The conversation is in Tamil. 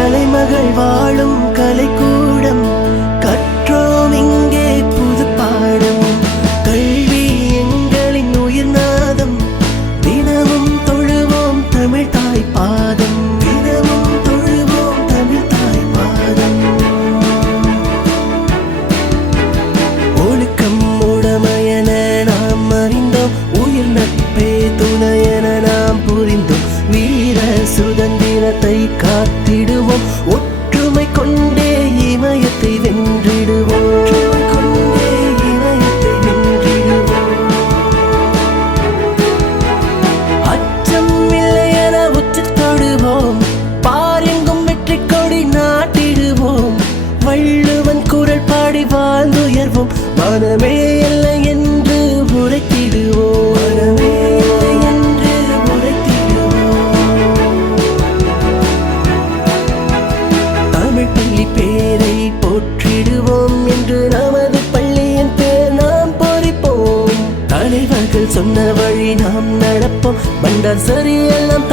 கலைமகள் வாழும் கலைக்கூடம் கற்றோம் இங்கே புது பாடம். கல்வி எங்களின் உயிர்நாதம், தினமும் தொழுவோம் தமிழ் தாய் பாதம், தினமும் தொழுவோம் தமிழ் தாய் பாதம். ஒழுக்கம் உடமையென நாம் அறிந்தோம், உயிர் நட்பே துணையென நாம் புரிந்தோம். வீர சுதந்திரத்தை காத்திடுவோம், ஒற்றுமை கொண்டே இமயத்தை வென்றிடுவோம். அச்சம் இல்லை என உச்சி தொடுவோம், பாரெங்கும் வெற்றி கொடி நாட்டிடுவோம். வள்ளுவன் குரல் பாடி வாழ்ந்துயர்வோம், மனமே இல்லை என்று உரைத்திடுவோம், மனமே இல்லை என்று உரைத்திடுவோம். தமிழ் பள்ளி பேரை போற்றிடுவோம் என்று நமது பள்ளியின் பேர் நாம் பொறிப்போம். தலைவர்கள் சொன்ன வழி நாம் நடப்போம், பண்டார் சரி எல்லாம்